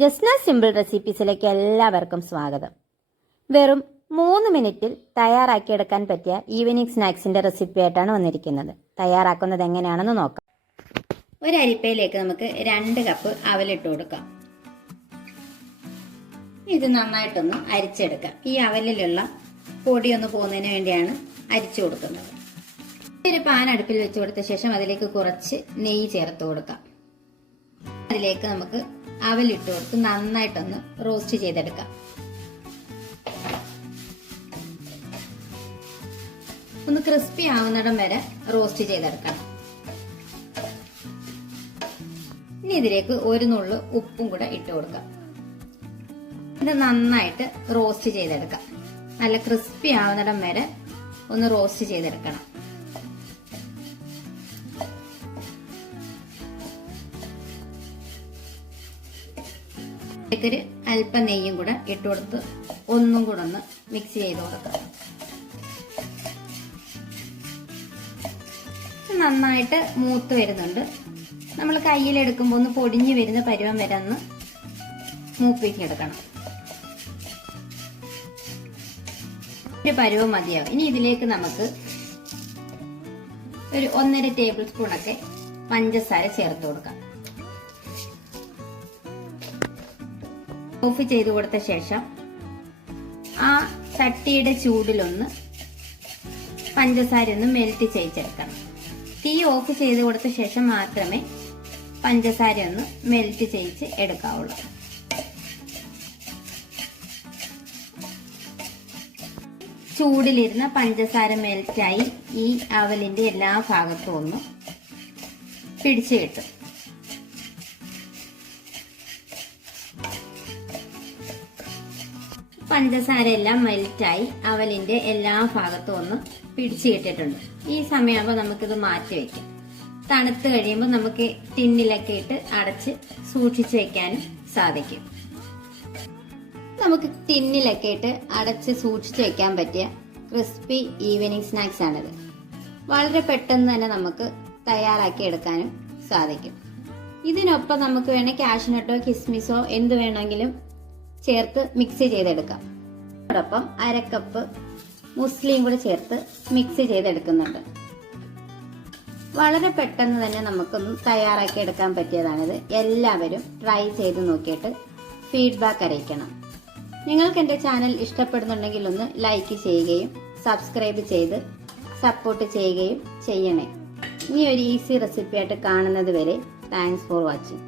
Jasna simple റെസിപ്പീസിലേക്ക് എല്ലാവർക്കും സ്വാഗതം. വെറും 3 മിനിറ്റിൽ തയ്യാറാക്കിയെടുക്കാൻ പറ്റിയ ഈവനിങ് സ്നാക്സിൻ്റെ റെസിപ്പി ആയിട്ടാണ് വന്നിരിക്കുന്നത്. തയ്യാറാക്കുന്നത് എങ്ങനെയാണെന്ന് നോക്കാം. ഒരു അരിപ്പയിലേക്ക് നമുക്ക് 2 കപ്പ് അവലിട്ട് കൊടുക്കാം. ഇത് നന്നായിട്ടൊന്ന് അരിച്ചെടുക്കാം. ഈ അവലിലുള്ള പൊടിയൊന്ന് പോകുന്നതിന് വേണ്ടിയാണ് അരിച്ചു കൊടുക്കുന്നത്. ഒരു പാൻ അടുപ്പിൽ വെച്ച് കൊടുത്ത ശേഷം അതിലേക്ക് കുറച്ച് നെയ്യ് ചേർത്ത് കൊടുക്കാം. അതിലേക്ക് നമുക്ക് അവലിട്ട് കൊടുത്ത് നന്നായിട്ടൊന്ന് റോസ്റ്റ് ചെയ്തെടുക്കാം. ഒന്ന് ക്രിസ്പി ആവുന്നിടം വരെ റോസ്റ്റ് ചെയ്തെടുക്കണം. ഇനി ഇതിലേക്ക് ഒരു നുള്ളു ഉപ്പും കൂടെ ഇട്ട് കൊടുക്കാം. ഇത് നന്നായിട്ട് റോസ്റ്റ് ചെയ്തെടുക്കാം. നല്ല ക്രിസ്പി ആവുന്നിടം വരെ ഒന്ന് റോസ്റ്റ് ചെയ്തെടുക്കണം. ഒരു അല്പം നെയ്യും കൂടെ ഇട്ട് കൊടുത്ത് ഒന്നും കൂടെ ഒന്ന് മിക്സ് ചെയ്ത് കൊടുക്കാം. നന്നായിട്ട് മൂത്ത് വരുന്നുണ്ട്. നമ്മൾ കയ്യിലെടുക്കുമ്പോൾ ഒന്ന് പൊടിഞ്ഞു വരുന്ന പരുവം വരെ ഒന്ന് മൂപ്പിച്ചെടുക്കണം. ഒരു പരുവം മതിയാവും. ഇനി ഇതിലേക്ക് നമുക്ക് ഒരു 1.5 ടേബിൾ സ്പൂണൊക്കെ പഞ്ചസാര ചേർത്ത് കൊടുക്കാം. ഓഫ് ചെയ്ത് കൊടുത്ത ശേഷം ആ ചട്ടിയുടെ ചൂടിലൊന്ന് പഞ്ചസാര ഒന്ന് മെൽറ്റ് ചെയ്തെടുക്കണം. തീ ഓഫ് ചെയ്ത് കൊടുത്ത ശേഷം മാത്രമേ പഞ്ചസാര ഒന്ന് മെൽറ്റ് ചെയ്ത് എടുക്കാവുള്ളൂ. ചൂടിലിരുന്ന പഞ്ചസാര മെൽറ്റായി ഈ അവലിന്റെ എല്ലാ ഭാഗത്തും ഒന്ന് പിടിച്ചു കിട്ടും. പഞ്ചസാര എല്ലാം മെൽറ്റായി അവലിന്റെ എല്ലാ ഭാഗത്തും ഒന്ന് പിടിച്ചു കിട്ടിയിട്ടുണ്ട്. ഈ സമയമാകുമ്പോൾ നമുക്കിത് മാറ്റി വെക്കാം. തണുത്ത് കഴിയുമ്പോൾ നമുക്ക് ടിന്നിലൊക്കെ ഇട്ട് അടച്ച് സൂക്ഷിച്ചു വെക്കാനും സാധിക്കും. നമുക്ക് ടിന്നിലൊക്കെ ഇട്ട് അടച്ച് സൂക്ഷിച്ചു വെക്കാൻ പറ്റിയ ക്രിസ്പി ഈവനിങ് സ്നാക്സ് ആണിത്. വളരെ പെട്ടെന്ന് തന്നെ നമുക്ക് തയ്യാറാക്കി എടുക്കാനും സാധിക്കും. ഇതിനൊപ്പം നമുക്ക് വേണേൽ കാഷ്നട്ടോ കിസ്മിസോ എന്ത് വേണമെങ്കിലും ചേർത്ത് മിക്സ് ചെയ്തെടുക്കാം. അതോടൊപ്പം 1/2 കപ്പ് മുസ്ലിം കൂടെ ചേർത്ത് മിക്സ് ചെയ്തെടുക്കുന്നുണ്ട്. വളരെ പെട്ടെന്ന് തന്നെ നമുക്കൊന്ന് തയ്യാറാക്കി എടുക്കാൻ പറ്റിയതാണിത്. എല്ലാവരും ട്രൈ ചെയ്ത് നോക്കിയിട്ട് ഫീഡ്ബാക്ക് അറിയിക്കണം. നിങ്ങൾക്ക് എൻ്റെ ചാനൽ ഇഷ്ടപ്പെടുന്നുണ്ടെങ്കിൽ ഒന്ന് ലൈക്ക് ചെയ്യുകയും സബ്സ്ക്രൈബ് ചെയ്ത് സപ്പോർട്ട് ചെയ്യുകയും ചെയ്യണേ. ഇനി ഒരു ഈസി റെസിപ്പി ആയിട്ട് കാണുന്നത് വരെ താങ്ക്സ് ഫോർ വാച്ചിങ്.